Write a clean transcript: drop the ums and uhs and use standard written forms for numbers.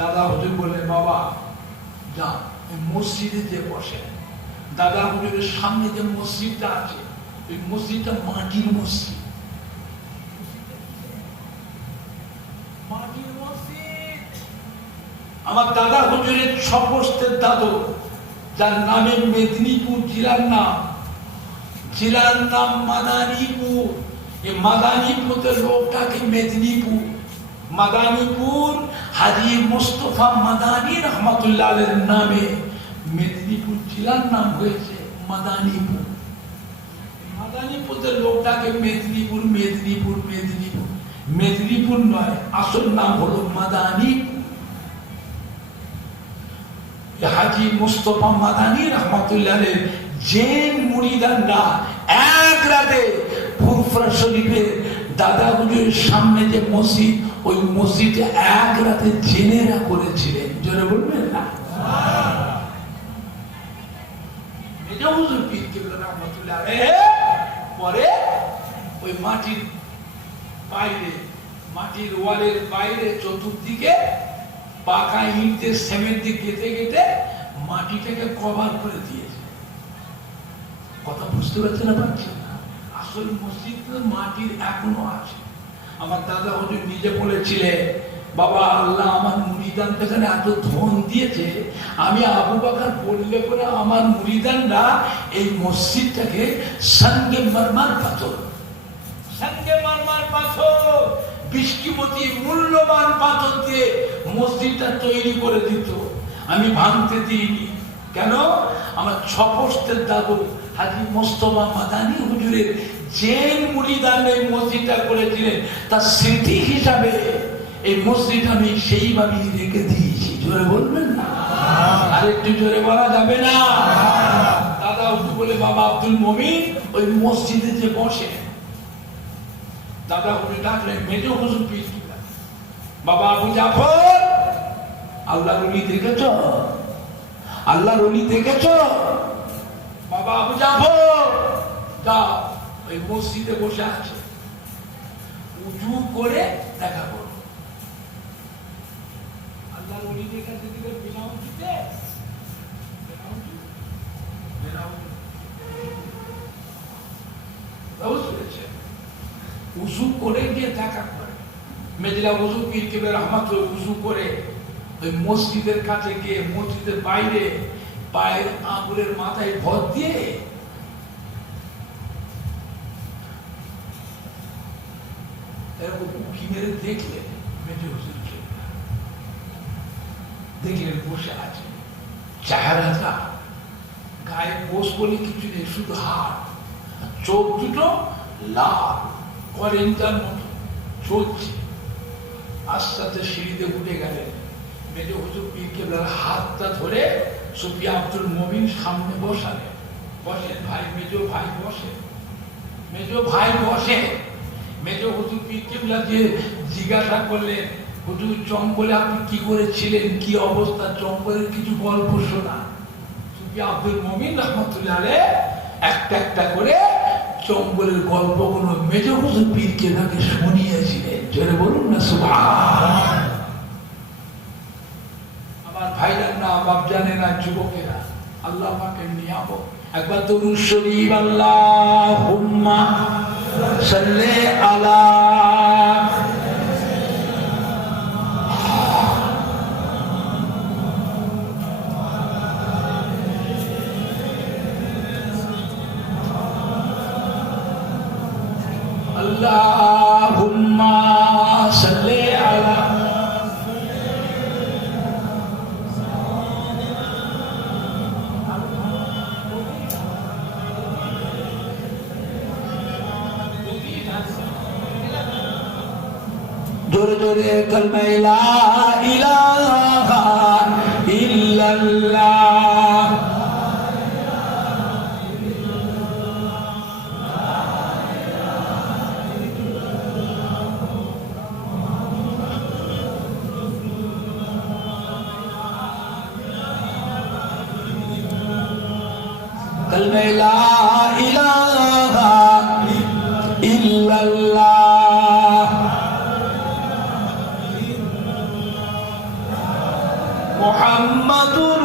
দাদা হুজুর বললেন, বাবা যা মসজিদে যে বসে। দাদা হুজুরের সামনে যে মসজিদটা আছে, ওই মসজিদটা মাটির মসজিদ। মাটির মসজিদ। আমার দাদা হুজুরের ছপস্তের দাদু, যার নামে মেদিনীপুর জেলার নাম মাদারীপুর। এই মাদারীপুরের লোকটাকে মেদিনীপুর, মাদারীপুর হাজী মুস্তফা মাদানী রহমতুল্লাহ আলাইহির নামে মেদিনীপুর জেলার নাম হয়েছে মাদারীপুর। মাদারীপুরের লোকটাকে মেদিনীপুর মেদিনীপুর মেদিনীপুর মেদিনীপুর নয়, আসল নাম হলো মাদারীপুর। হাজী মুস্তফা মাদানী রহমতুল্লাহ আলাইহির জেন মুরিদানরা এক রাতে ফুরফুরা শরীফের দাদা হুজুরের সামনে যে মসজিদ, ওই মসজিদে এক রাতে জেনেরা করেছিলেন। জোরে বলবেন না? মেজো হুজুর পীর কেবলা রহমাতুল্লাহ আলাইহি পরে ওই মাটির বাইরে, মাটির ওয়ালের বাইরে চতুর্দিকে পাকা ইটের সিমেন্ট দিয়ে গেঁথে গেঁথে মাটিটাকে কভার করে দিয়েছে। কথা বুঝতে পারছেন না? পারছেন না? আসল মসজিদ মাটির এখনো আছে। আমার দাদা হুজুর নিজে বলেছিলেন, বাবা আল্লাহ আমার মুরিদানকে এত ধন দিয়েছে, আমি আবু বকর বললে করে আমার মুরিদানরা এই মসজিদটাকে সঙ্গে মারমার পাথর, সঙ্গে মারমার পাথর, বৃষ্টিমতী মূল্যবান পাথর দিয়ে মসজিদটা তৈরি করে দিত। আমি ভাঙতে দিইনি। কেন? আমার ছপস্তের দাদু হাজী মুস্তফা মাদানী হুজুরের জেন মুরিদান এই মসজিদটা করেছিলেন, তার স্মৃতি হিসাবে এই মসজিদ আমি সেইভাবেই রেখে দিয়েছি। জোরে বলবেন না? আর একটু জোরে বলা যাবে না? দাদা হুজুর বলে, বাবা আব্দুল মমিন ওই মসজিদে যে বসে, দাদা হুজুর ডাকলেন, মেজো হুজুর পীর কেবলা, বাবা আবু জাফর, আল্লাহর ওলি দেখেছ? আল্লাহর ওলি দেখেছ? বাবা আবু জাফর যাও, ওই মসজিদে বসে আছে, উজু করে দেখা করো। আল্লাহর ওলি দেখে দিকে বিনা উজুতে উজু করে গিয়ে দেখা করে। মেজলা হুজুর পীর কেবলা রহমাতুল্লাহ উজু করে ওই মসজিদের কাছে গিয়ে মসজিদের বাইরে পায়ের আঙুলের মাথায় ভর দিয়ে উঁকি মেরে দেখলেন মেজো হুজুরকে, দেখলেন বসে আছে, চেহারাটা গায়ে পোষ বলে কিছু নেই, শুধু হাত, চোখ দুটো লাল করেন্টার মতো চলছে। আস্তে আস্তে সিঁড়িতে উঠে গেলেন। মেজো হুজুর পীর কেবলার হাতটা ধরে সুফি আব্দুল মমিন সামনে বসালেন। বসেন ভাই, মেজো ভাই বসে, মেজো ভাই বসে। মেজো হুজুর পীর কেবলা যে জিজ্ঞাসা করলেন, হুজুর চম্বলে আপনি কি করেছিলেন, কি অবস্থা, চম্বলের কিছু গল্প শোনা। সুফি আব্দুল মমিন রহমতুল্লাহ আলাইহি একটা একটা করে চম্বলের গল্পগুলো মেজো হুজুর পীর কেবলাকে শুনিয়েছিলেন। জোরে বলুন না সুবহানাল্লাহ। আমার ভাইরা না, বাপ জানে না, যুবকেরা, আল্লাহ পাকের নিয়ামত। একবার দরুদ শরীফ আল্লাহুম্মা সাল্লি আলা আল্লাহুম্মা সাল্লি আলা জোরে জোরে কালমা লা ইলাহা ইল্লাল্লাহ। কালমা লা ইলাহা ইল্লাল্লাহ। মুহাম্মাদুর